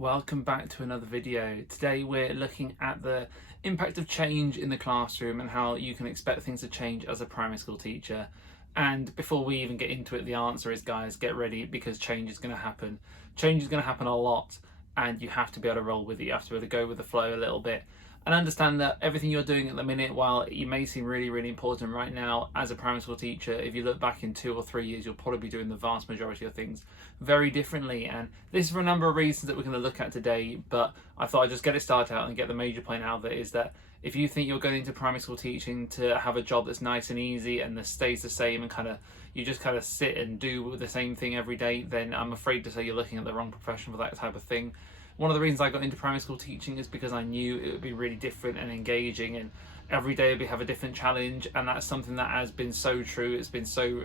Welcome back to another video. Today we're looking at the impact of change in the classroom and how you can expect things to change as a primary school teacher. And before we even get into it, the answer is, guys, get ready, because change is going to happen. Change is going to happen a lot, and you have to be able to roll with it. You have to be able to go with the flow a little bit and understand that everything you're doing at the minute, while it may seem really important right now as a primary school teacher, if you look back in 2 or 3 years, you'll probably be doing the vast majority of things very differently. And this is for a number of reasons that we're going to look at today, but I thought I'd just get it started out and get the major point out of it, is that if you think you're going into primary school teaching to have a job that's nice and easy and that stays the same and you just sit and do the same thing every day, then I'm afraid to say you're looking at the wrong profession for that type of thing. One of the reasons I got into primary school teaching is because I knew it would be really different and engaging, and every day would have a different challenge, and that's something that has been so true. It's been so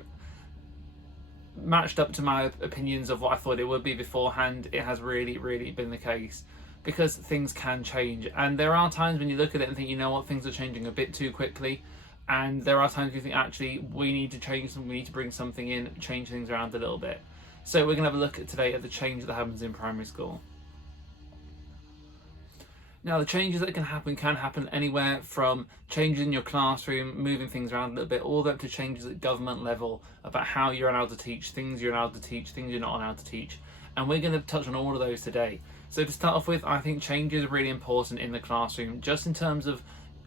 matched up to my opinions of what I thought it would be beforehand. It has really been the case, because things can change, and there are times when you look at it and think, you know what, things are changing a bit too quickly, and there are times you think, actually, we need to change something, we need to bring something in, change things around a little bit. So we're going to have a look at today at the change that happens in primary school. Now, the changes that can happen anywhere from changes in your classroom, moving things around a little bit, all the way up to changes at government level about how you're allowed to teach, things you're allowed to teach, things you're not allowed to teach. And we're going to touch on all of those today. So to start off with, I think changes are really important in the classroom, just in terms of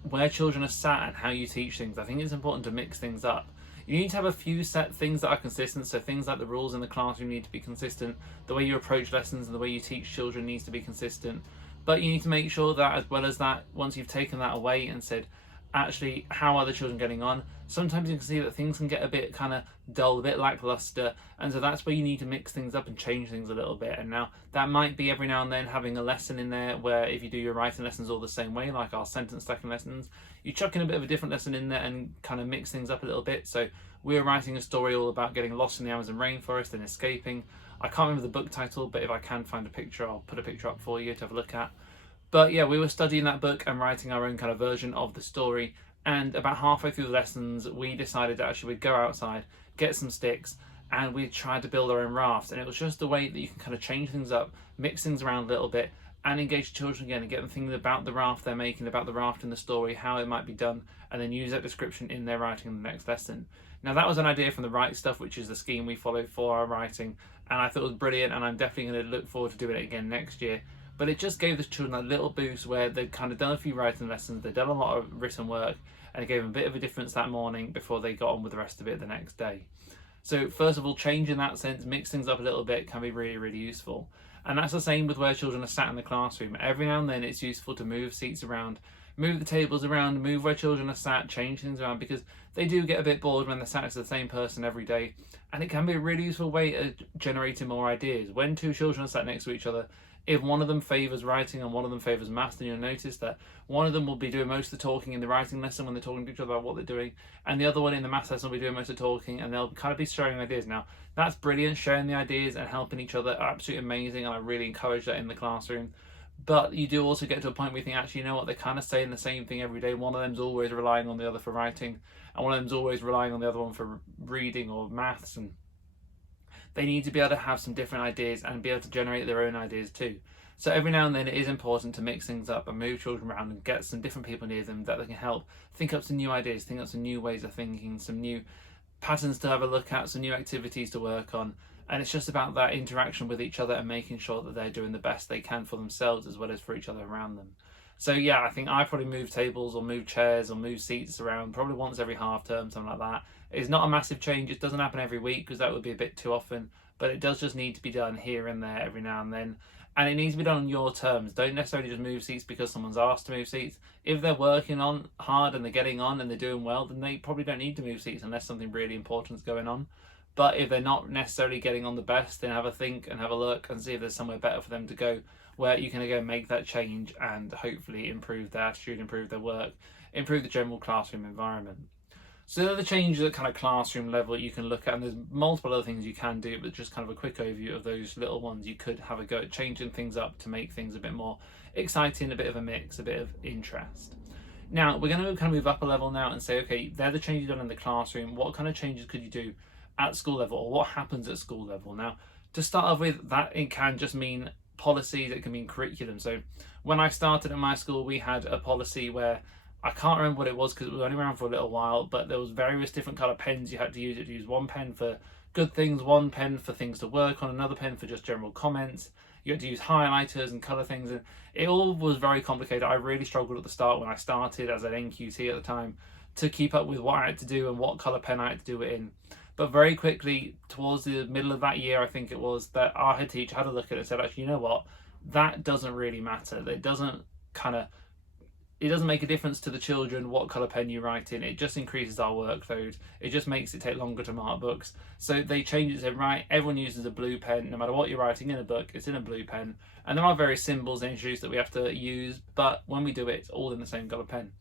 where children are sat and how you teach things. I think it's important to mix things up. You need to have a few set things that are consistent, so things like the rules in the classroom need to be consistent, the way you approach lessons and the way you teach children needs to be consistent. But you need to make sure that, as well as that, once you've taken that away and said, actually, how are the children getting on? Sometimes you can see that things can get a bit dull, a bit lackluster, and so that's where you need to mix things up and change things a little bit. And now that might be every now and then having a lesson in there where, if you do your writing lessons all the same way, like our sentence stacking lessons, you chuck in a bit of a different lesson in there and mix things up a little bit. So we're writing a story all about getting lost in the Amazon rainforest and escaping. I can't remember the book title, but if I can find a picture, I'll put a picture up for you to have a look at. But yeah, we were studying that book and writing our own version of the story. And about halfway through the lessons, we decided that actually we'd go outside, get some sticks, and we tried to build our own raft. And it was just a way that you can change things up, mix things around a little bit, and engage children again and get them thinking about the raft they're making, about the raft in the story, how it might be done, and then use that description in their writing in the next lesson. Now, that was an idea from the Write Stuff, which is the scheme we followed for our writing, and I thought it was brilliant, and I'm definitely going to look forward to doing it again next year. But it just gave the children a little boost where they'd done a few writing lessons, they'd done a lot of written work, and it gave them a bit of a difference that morning before they got on with the rest of it the next day. So first of all, change in that sense, mix things up a little bit, can be really useful. And that's the same with where children are sat in the classroom. Every now and then it's useful to move seats around, move the tables around, move where children are sat, change things around, because they do get a bit bored when they're sat next to the same person every day. And it can be a really useful way of generating more ideas. When two children are sat next to each other, if one of them favours writing and one of them favours maths, then you'll notice that one of them will be doing most of the talking in the writing lesson when they're talking to each other about what they're doing, and the other one in the maths lesson will be doing most of the talking, and they'll be sharing ideas. Now, that's brilliant, sharing the ideas and helping each other, absolutely amazing, and I really encourage that in the classroom. But you do also get to a point where you think, actually, you know what, they're saying the same thing every day. One of them's always relying on the other for writing, and one of them's always relying on the other one for reading or maths, and they need to be able to have some different ideas and be able to generate their own ideas too. So every now and then it is important to mix things up and move children around and get some different people near them that they can help think up some new ideas, think up some new ways of thinking, some new patterns to have a look at, some new activities to work on. And it's just about that interaction with each other and making sure that they're doing the best they can for themselves as well as for each other around them. So yeah, I think I probably move tables or move chairs or move seats around probably once every half term, something like that. It's not a massive change. It doesn't happen every week because that would be a bit too often, but it does just need to be done here and there every now and then. And it needs to be done on your terms. Don't necessarily just move seats because someone's asked to move seats. If they're working on hard and they're getting on and they're doing well, then they probably don't need to move seats unless something really important is going on. But if they're not necessarily getting on the best, then have a think and have a look and see if there's somewhere better for them to go, where you can again make that change and hopefully improve their attitude, improve their work, improve the general classroom environment. So the other changes at classroom level you can look at, and there's multiple other things you can do, but just a quick overview of those little ones you could have a go at changing things up to make things a bit more exciting, a bit of a mix, a bit of interest. Now we're going to move up a level now and say, okay, they're the changes done in the classroom. What kind of changes could you do at school level, or what happens at school level? Now, to start off with, that it can just mean policies, it can mean curriculum. So when I started at my school, we had a policy where I can't remember what it was because it was only around for a little while, but there was various different colour pens you had to use. You had to use one pen for good things, one pen for things to work on, another pen for just general comments. You had to use highlighters and colour things, and it all was very complicated. I really struggled at the start when I started as an NQT at the time to keep up with what I had to do and what colour pen I had to do it in. But very quickly, towards the middle of that year, I think it was, that our head teacher had a look at it and said, actually, you know what, that doesn't really matter. It doesn't make a difference to the children what colour pen you write in. It just increases our workload. It just makes it take longer to mark books. So they changed it, said, right, everyone uses a blue pen. No matter what you're writing in a book, it's in a blue pen. And there are various symbols they introduced that we have to use, but when we do it, it's all in the same colour pen.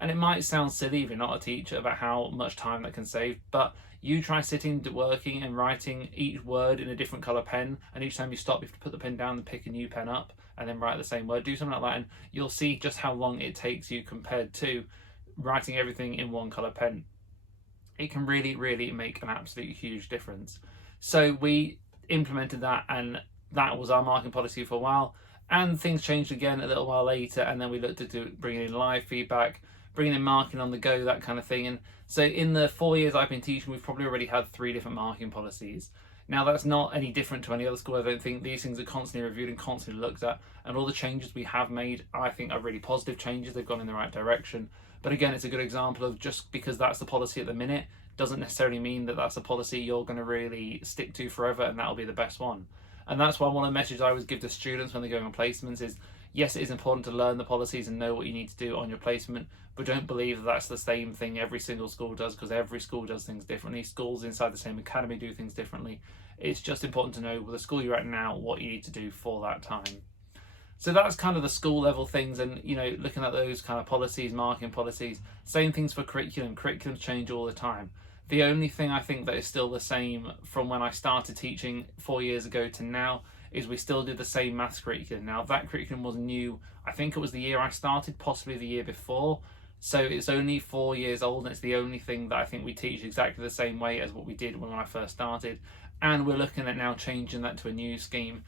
And it might sound silly if you're not a teacher about how much time that can save, but you try sitting, working and writing each word in a different colour pen, and each time you stop you have to put the pen down and pick a new pen up and then write the same word. Do something like that and you'll see just how long it takes you compared to writing everything in one colour pen. It can really, really make an absolute huge difference. So we implemented that, and that was our marking policy for a while, and things changed again a little while later, and then we looked at bringing in live feedback, bringing in marking on the go, that kind of thing. And so in the 4 years I've been teaching, we've probably already had 3 different marking policies. Now that's not any different to any other school. I don't think. These things are constantly reviewed and constantly looked at, and all the changes we have made, I think, are really positive changes. They've gone in the right direction. But again, it's a good example of just because that's the policy at the minute doesn't necessarily mean that that's a policy you're going to really stick to forever and that'll be the best one. And that's why one of the messages I always give to students when they're going on placements is, yes, it is important to learn the policies and know what you need to do on your placement, but don't believe that that's the same thing every single school does, because every school does things differently. Schools inside the same academy do things differently. It's just important to know with the school you're at now what you need to do for that time. So that's kind of the school level things, and looking at those kind of policies, marking policies. Same things for curriculum. Curriculums change all the time. The only thing I think that is still the same from when I started teaching 4 years ago to now is we still did the same maths curriculum. Now that curriculum was new, I think it was the year I started, possibly the year before. So it's only 4 years old, and it's the only thing that I think we teach exactly the same way as what we did when I first started. And we're looking at now changing that to a new scheme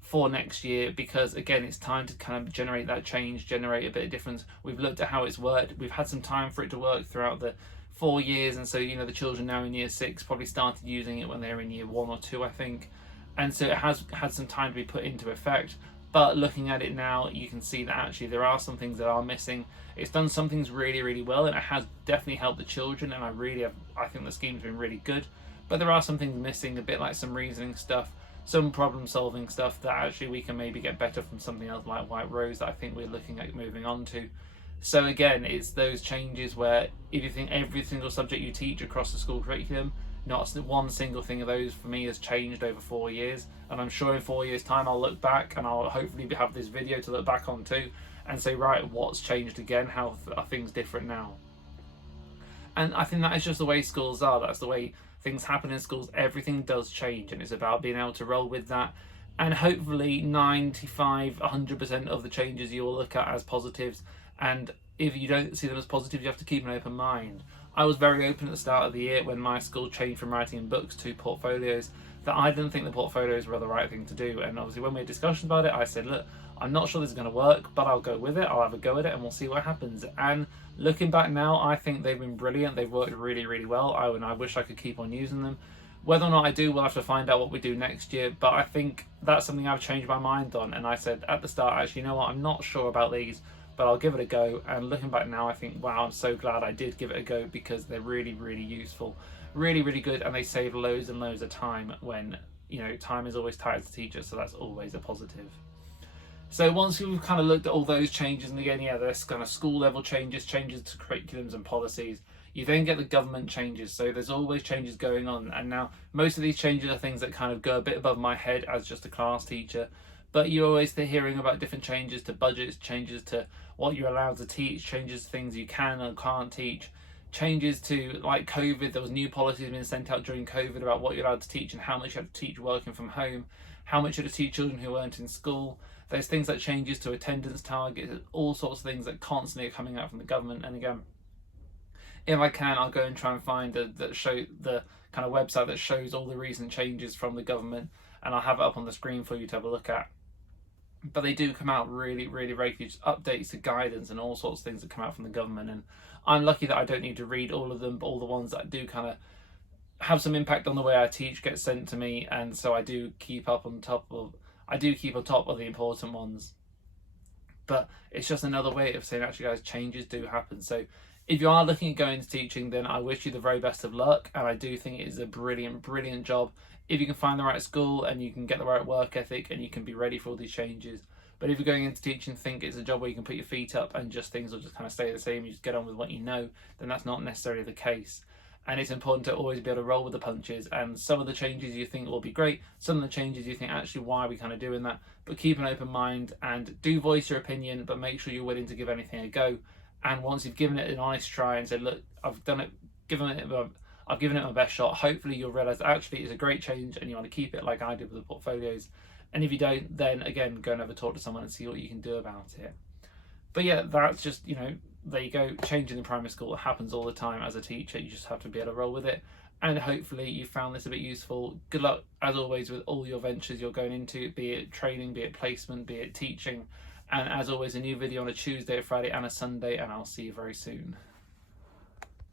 for next year, because again, it's time to kind of generate that change, generate a bit of difference. We've looked at how it's worked. We've had some time for it to work throughout the 4 years, and so the children now in year 6 probably started using it when they were in year 1 or 2, I think, and so it has had some time to be put into effect. But looking at it now, you can see that actually there are some things that are missing. It's done some things really, really well, and it has definitely helped the children, and I think the scheme's been really good. But there are some things missing, a bit like some reasoning stuff, some problem solving stuff that actually we can maybe get better from something else like White Rose that I think we're looking at moving on to. So again, it's those changes where if you think every single subject you teach across the school curriculum, not one single thing of those for me has changed over 4 years. And I'm sure in 4 years time I'll look back and I'll hopefully have this video to look back on too and say, right, what's changed again? How are things different now? And I think that is just the way schools are. That's the way things happen in schools. Everything does change, and it's about being able to roll with that. And hopefully 95, 100% of the changes you will look at as positives. And if you don't see them as positive, you have to keep an open mind. I was very open at the start of the year when my school changed from writing in books to portfolios, that I didn't think the portfolios were the right thing to do. And obviously when we had discussions about it, I said, look, I'm not sure this is going to work, but I'll go with it. I'll have a go at it and we'll see what happens. And looking back now, I think they've been brilliant. They've worked really, really well. I wish I could keep on using them. Whether or not I do, we'll have to find out what we do next year. But I think that's something I've changed my mind on. And I said at the start, actually, you know what, I'm not sure about these, but I'll give it a go. And looking back now, I think, wow, I'm so glad I did give it a go, because they're really, really useful, really, really good, and they save loads and loads of time when, time is always tight as a teacher, so that's always a positive. So once we've kind of looked at all those changes, and again, there's kind of school level changes to curriculums and policies, you then get the government changes. So there's always changes going on, and now most of these changes are things that kind of go a bit above my head as just a class teacher. But you're always hearing about different changes to budgets, changes to what you're allowed to teach, changes to things you can and can't teach, changes to, like COVID, there was new policies being sent out during COVID about what you're allowed to teach and how much you had to teach working from home, how much you had to teach children who weren't in school. There's things like changes to attendance targets, all sorts of things that constantly are coming out from the government. And again, if I can, I'll go and try and find that show the kind of website that shows all the recent changes from the government, and I'll have it up on the screen for you to have a look at. but they do come out really, really regularly, just updates to guidance and all sorts of things that come out from the government. And I'm lucky that I don't need to read all of them, but all the ones that do kind of have some impact on the way I teach get sent to me, and so I do keep on top of the important ones. But it's just another way of saying, actually, guys, changes do happen. So if you are looking at going into teaching, then I wish you the very best of luck. And I do think it is a brilliant, brilliant job if you can find the right school and you can get the right work ethic and you can be ready for all these changes. But if you're going into teaching, think it's a job where you can put your feet up and just things will just kind of stay the same, you just get on with what you know, then that's not necessarily the case. And it's important to always be able to roll with the punches. And some of the changes you think will be great, some of the changes you think, actually, why are we kind of doing that? But keep an open mind and do voice your opinion, but make sure you're willing to give anything a go. And once you've given it an honest try and said, look, I've given it my best shot, hopefully you'll realise that actually it's a great change and you want to keep it, like I did with the portfolios. And if you don't, then again, go and have a talk to someone and see what you can do about it. But yeah, that's just, there you go. Changing the primary school happens all the time as a teacher. You just have to be able to roll with it. And hopefully you found this a bit useful. Good luck, as always, with all your ventures you're going into, be it training, be it placement, be it teaching. And as always, a new video on a Tuesday, a Friday and a Sunday, and I'll see you very soon.